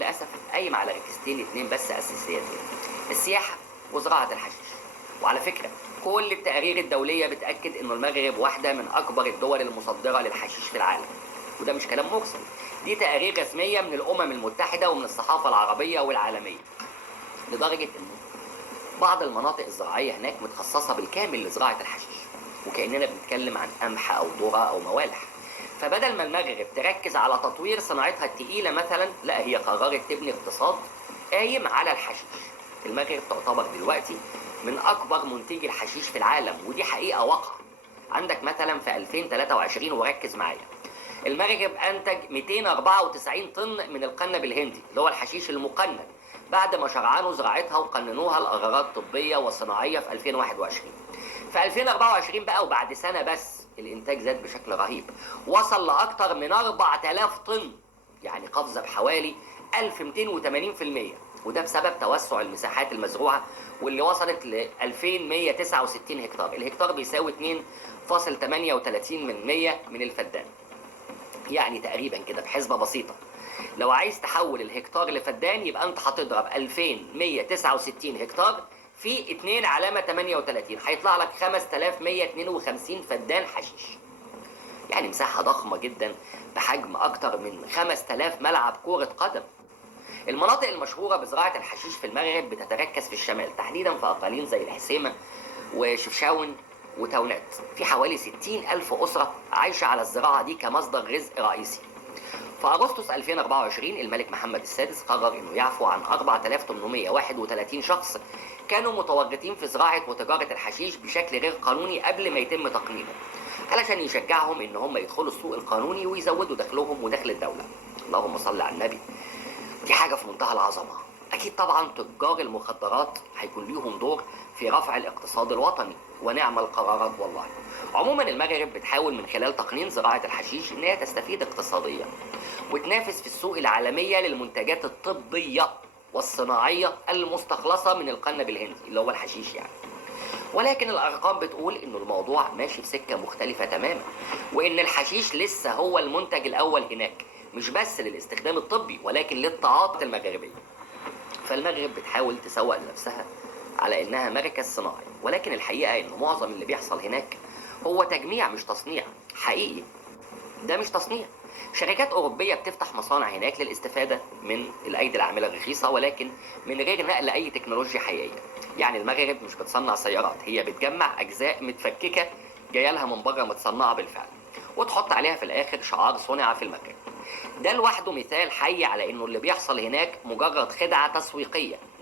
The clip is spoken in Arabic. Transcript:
بكل اسف قايم على ركيزتين اتنين بس اساسيات كده: السياحه وزراعه الحشيش. وعلى فكره كل التقارير الدوليه بتاكد انه المغرب واحده من اكبر الدول المصدره للحشيش في العالم، وده مش كلام مرسل، دي تقارير رسميه من الامم المتحده ومن الصحافه العربيه والعالميه. لدرجه انه بعض المناطق الزراعيه هناك متخصصه بالكامل لزراعه الحشيش، وكاننا بنتكلم عن قمح او ذره او موالح. فبدل ما المغرب تركز على تطوير صناعتها التقيله مثلا، لا، هي قررت تبني اقتصاد قايم على الحشيش. المغرب تعتبر دلوقتي من اكبر منتجي الحشيش في العالم، ودي حقيقه واقعه. عندك مثلا في 2023، وركز معايا، المغرب انتج 294 طن من القنب الهندي اللي هو الحشيش المقنن، بعد ما شرعنوا زراعتها وقننوها لاغراض طبيه وصناعيه في 2021. في 2024 بقى، وبعد سنه بس، الانتاج زاد بشكل رهيب، وصل لاكثر من 4000 طن، يعني قفزه بحوالي 1280%. وده بسبب توسع المساحات المزروعه واللي وصلت ل 2169 هكتار. الهكتار بيساوي 2.38 من الفدان. يعني تقريبا كده بحسبه بسيطه، لو عايز تحول الهكتار لفدان يبقى انت هتضرب 2169 هكتار في 2 علامه 38، هيطلع لك 5152 فدان حشيش. يعني مساحه ضخمه جدا بحجم اكتر من 5000 ملعب كره قدم. المناطق المشهوره بزراعه الحشيش في المغرب بتتركز في الشمال، تحديدا في اقاليم زي الحسيمه وشفشاون وتونات. في حوالي 60,000 أسرة عايشة على الزراعة دي كمصدر رزق رئيسي. في أغسطس 2024 الملك محمد السادس قرر إنه يعفو عن 4831 شخص كانوا متورطين في زراعة وتجارة الحشيش بشكل غير قانوني قبل ما يتم تقنينه، علشان يشجعهم إن هم يدخلوا السوق القانوني ويزودوا دخلهم ودخل الدولة. اللهم صل على النبي. دي حاجة في منتهى العظمة. أكيد طبعا تجار المخدرات هيكون ليهم دور في رفع الاقتصاد الوطني، ونعم القرارات والله. عموما المغرب بتحاول من خلال تقنين زراعة الحشيش إن هي تستفيد اقتصاديا وتنافس في السوق العالمية للمنتجات الطبية والصناعية المستخلصة من القنب الهندي اللي هو الحشيش يعني. ولكن الأرقام بتقول إنه الموضوع ماشي في سكة مختلفة تماما، وإن الحشيش لسه هو المنتج الأول هناك، مش بس للاستخدام الطبي ولكن للتعاطي المغربية. فالمغرب بتحاول تسوق لنفسها على إنها مركز صناعي، ولكن الحقيقة إن معظم اللي بيحصل هناك هو تجميع مش تصنيع حقيقي. ده مش تصنيع. شركات أوروبية بتفتح مصانع هناك للاستفادة من الأيدي العاملة الرخيصة، ولكن من غير نقل أي تكنولوجيا حقيقية. يعني المغرب مش بتصنع سيارات، هي بتجمع أجزاء متفككة جاية لها من بره متصنعة بالفعل، وتحط عليها في الآخر شعار صنع في المغرب. ده لوحده مثال حي على إنه اللي بيحصل هناك مجرد خدعة تسويقية